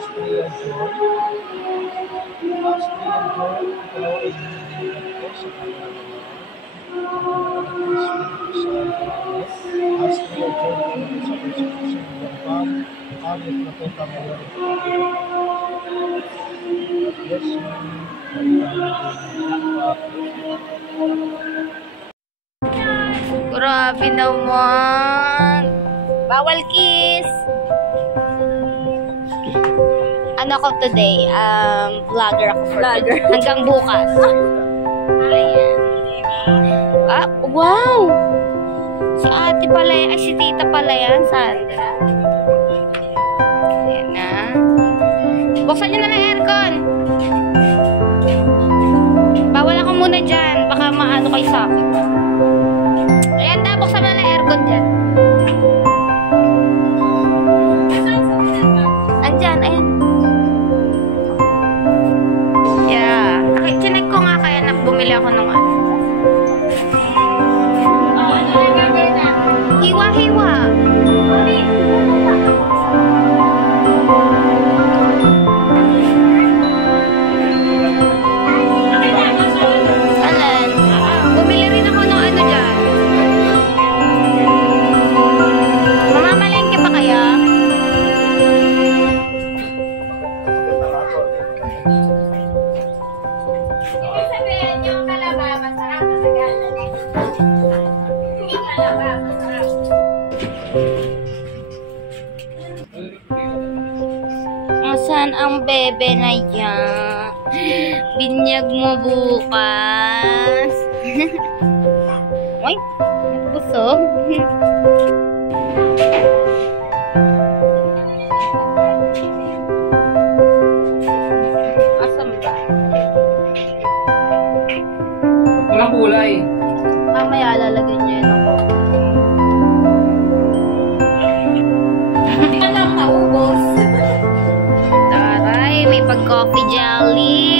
Astria Joy. Astria Joy, ikaw ay nililigyan ko sa kanyang Astria Joy, ikaw sa persecution ng Gampang, Ari Propeta ngayon. Bless you. Grabe naman. Bawal kiss. Ano ako today? Vlogger ako for today. Hanggang bukas. Ayan. Ah, wow! Si ate pala yan. Ay, si tita pala yan. Sandra. Ayan na. Buksan nyo na lang aircon. Bawal ako muna dyan. Baka maano kayo sa akin. Ayan na. Buksan mo na lang aircon dyan. Andyan. Ayan. Yeah. Chinek ko nga kaya na bumili ako ng ano. Hiwa-hiwa. Alan, bumili rin ako ng ano dyan. Mamamalengke pa kaya? Ibig sabihin yung kalaba, masarap na gano'n. Hindi kalaba, masarap. Asan ang bebe na yan? Binyag mo bukas. Ay, busog. Asan ba? Walang kulay. Mamaya lalagyan niya yun ako. Alam ka, ubos. Taray, may pag-coffee jelly.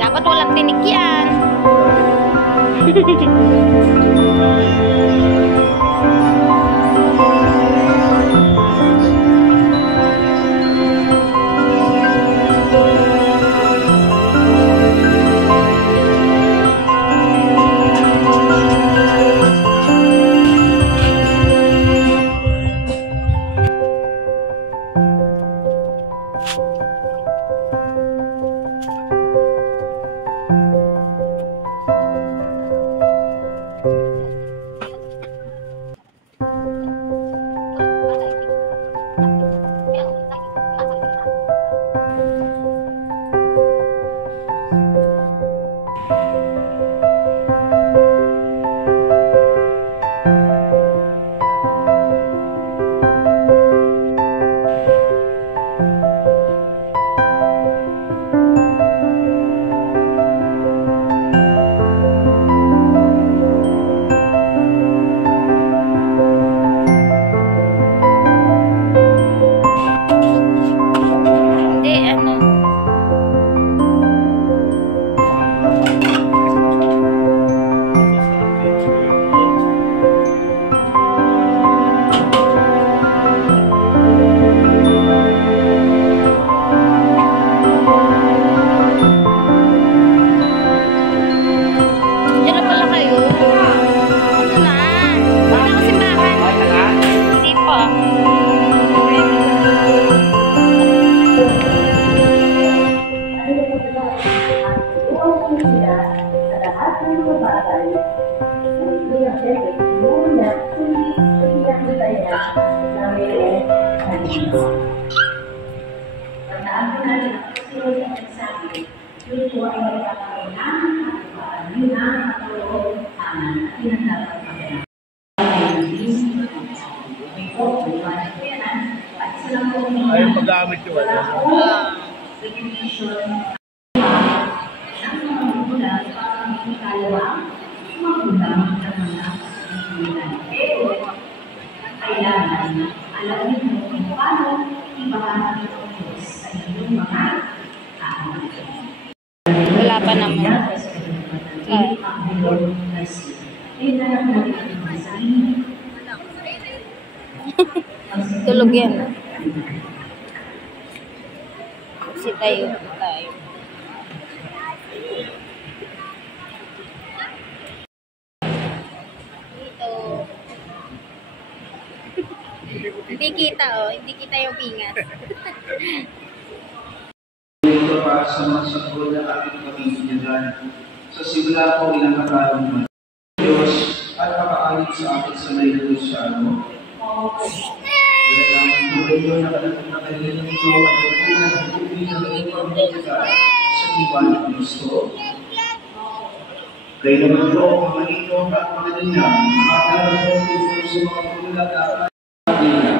Dapat walang tinik yan. Ayaw pag-gamit yung ano. Wala pa naman. Tulog yan. Kasi tayo. Dito. Hindi kita, oh. Hindi kita yung pingas. Ito para sa mga sagot na ating pamilyahan. Sa simula po ilang katawan Diyos at makaalit sa akin sa may Diyos sa ano. Kaya naman po ito nakalagot na kailangan ito at pagkulang ang tubig ng iyong pamilyahan sa iba ni Kristo. Kaya naman po mga nito at mga nina, makakalagot po sa mga pulat at pamilya.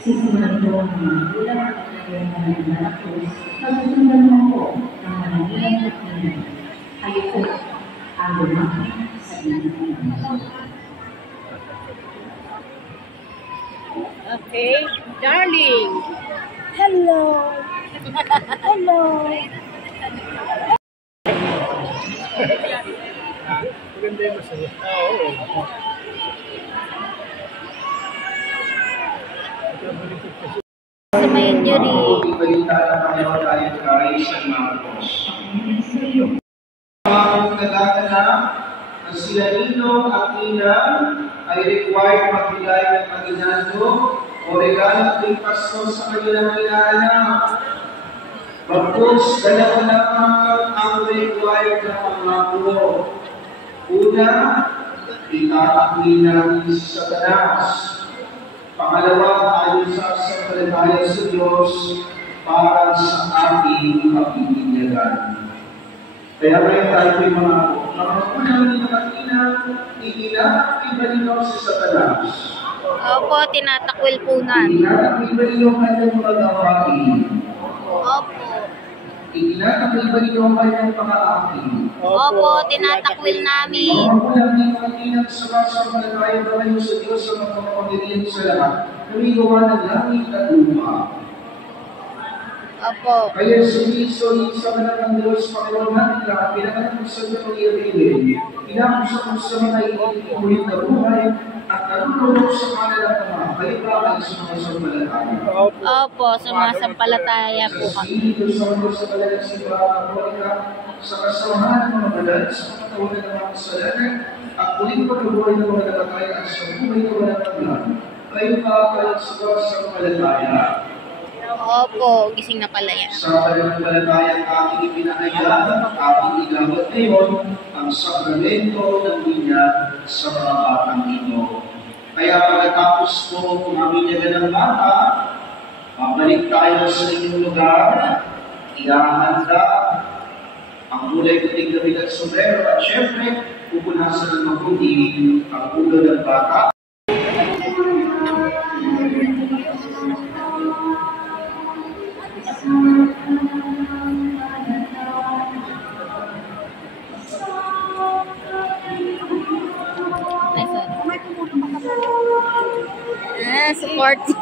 Sisimulan ko ang mga ulang at nagawin ng anak ko, pagsusundan mo ko ng mananilang at nilang. Kayo po, ang lumaki sa inang. Okay, darling. Hello. Hello. Maganda yung masaya. Oo. Samayan niyo rin. Ibalita ng Panginoon tayo kay San Marcos. Mga nagaganap na sila Nino at Ina ay required magbigay ng aginado o regalo ng pasto sa kanilang inaanak. Bagkus, dalawa lamang ang required na pangako. Una, itatakwin natin si Satanas. Pangalawa, ayon sa sampalataya sa Diyos para sa ating pagpipinyagan. Kaya ngayon tayo ay mga unang ninatina, iba si Satanas. Opo, tinatakwil po namin. Iba ang kanyang mga gawain. Opo. Iba ang kanyang pang-aapi. Opo, tinatakwil namin. Mga unang ninatina sa sampalataya ba kayo sa Diyos sa mga pamilyan sa lahat, namigawa ng langit at lupa. Opo. Kaya sumisoli sa mga ng Diyos, Panginoon natin lahat, pinanganak sa mga iyabihin, pinakusa ko sa mga iulit na buhay, at narulunok sa kanilang Ama, kayo ba ay sa mga sampalataya? Opo, sumasampalataya po Sa kami. Espiritu Santo sa kanilang simbahan Katolika, sa kasamahan ng mga banal, sa mga tawanan ng mga kasalanan, at muling pagkabuhay ng mga natatay at sa buhay ng mga nataglan, kayo ba ay sa sampalataya? Opo, gising na pala yan. Sa pananampalataya aking ipinahayag at aking igawad ngayon ang sakramento ng binyag sa mga batang ito. Kaya pagkatapos po kumamilyagan ng bata, mabalik tayo sa inyong lugar, ihahanda ang kulay puting damit at sombrero at syempre, pupunasan ng mabuti ang ulo ng bata. Supporting.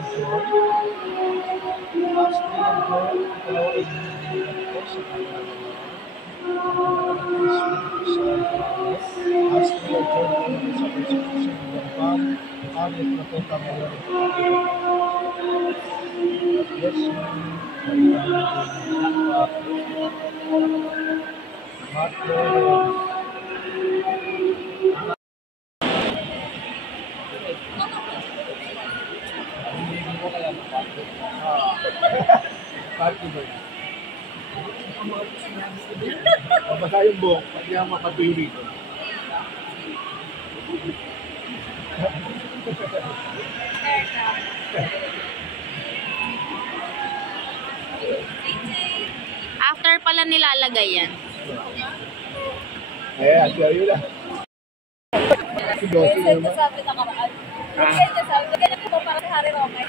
Kuya John. Last Kuya John, ikaw ay nililipat ko sa kanyang Last Kuya John, kami sa persecution ng Gampang, Ari at Propeta Mayor. Yes, Mat Lord. Party ba yun? Basta yung buhok, pati ang makatiri ko. After pala nilalagay yan. Eh, yun lang. Sabi na karaan. Sabi na ganyan ko para sa Hari Romay.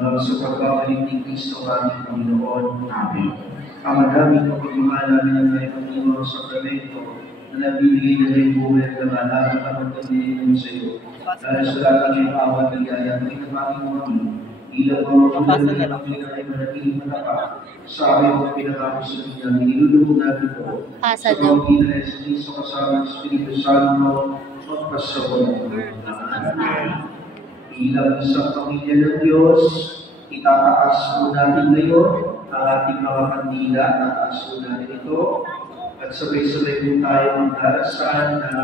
hanggang sa pagbabalik ni Kristo aming Panginoon. Amen. Ama namin o pagmamahal namin ang may Panginoon sa sakramento na nabibigay na rin buhay at kamalaman at pagkabilin sa iyo. Dahil sa lahat ng iyong awat at ligaya, may namangin mo kami. Ilang mga pagkakas na kami na ay manatiling matapat sa aming pinakapos sa niya. Nilulubog natin po. Sa pagkakas na sa Kristo kasama ng Espiritu Santo, magpasawal. Amen. Bilang isang pamilya ng Diyos, itataas po natin ngayon ang ating mga kandila, tataas po natin ito, at sabay-sabay po tayo magdarasal ng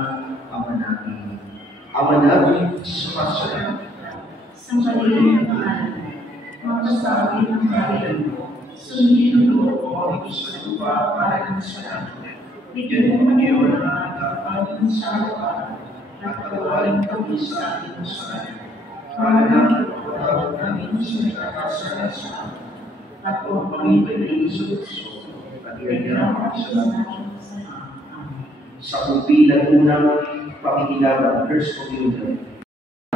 Ama natin. Ama natin, sumasalit. Sa maliit na magsasabi ng bayan mo, sundin mo o ito sa lupa para ng salamat. Bigyan mo ngayon ang aming kapanin sa araw at pagawain kami sa ating usahan. Para namin pagkawag namin sa nakakasala sa amin. At kung kami ay isusok, at iyan ang salamat. Sa kumpilan unang pakikilaban, verse 41.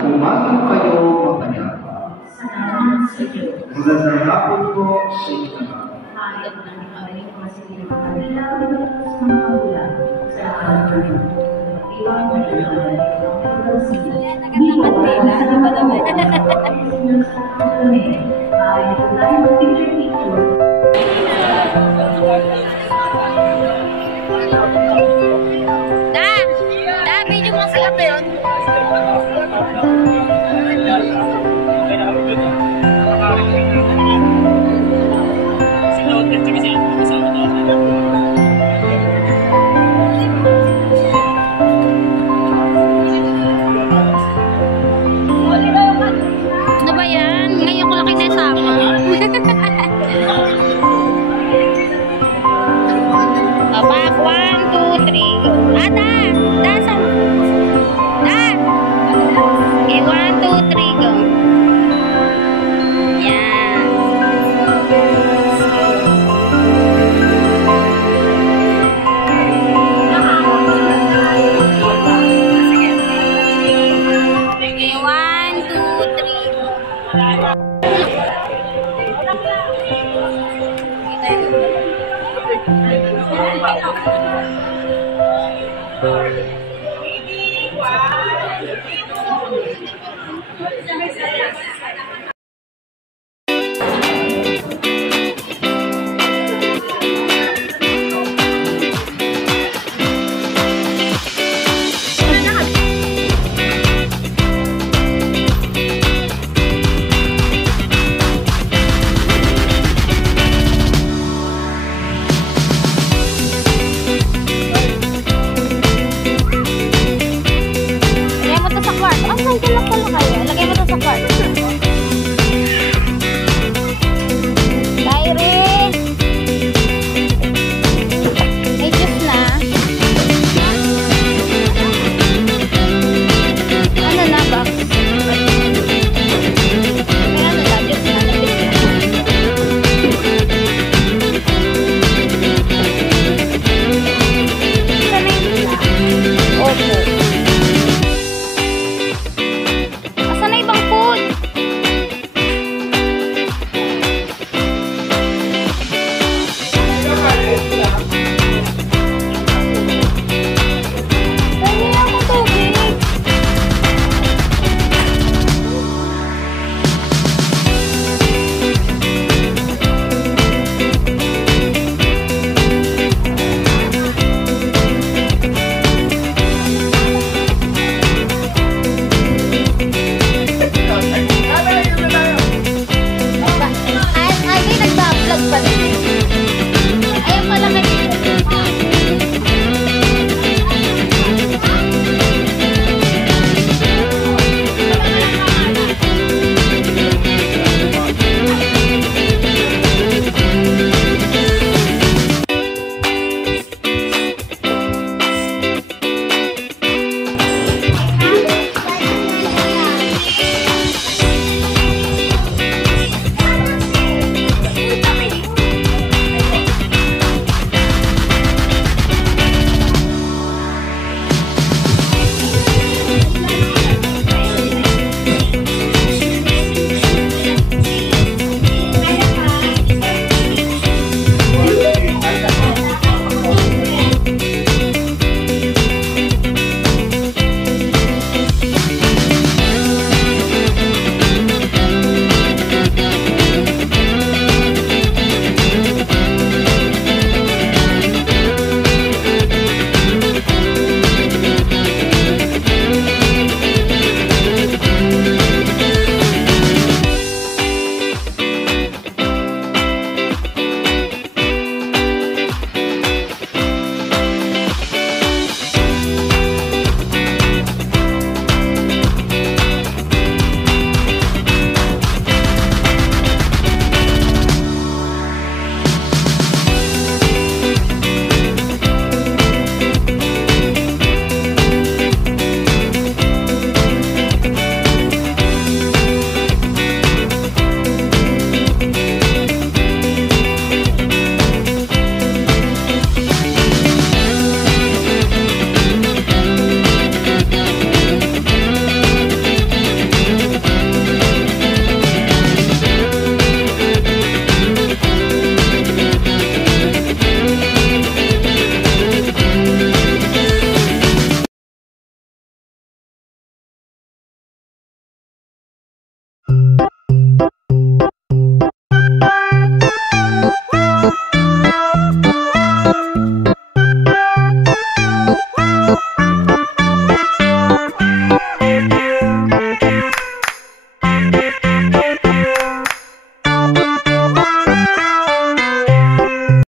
Umagang kayo mapayapa. Salamat sa Diyos. Magandang hapon po sa inyo naman. Hayop ng aming masigil ng kanila sa mga ulan sa alam ng iwan mo na naman ang pagkasila. Nagandang kandila, ano ba naman? Ay, tayo picture. Video mo sila pa yun. Ano ba yan? Ngayon ko lang kinasama. Back, 1, 2, 3. Ada! Dasang! Da! Okay, 1, 2, 3, go. Yan. Okay, 1, 2, 3.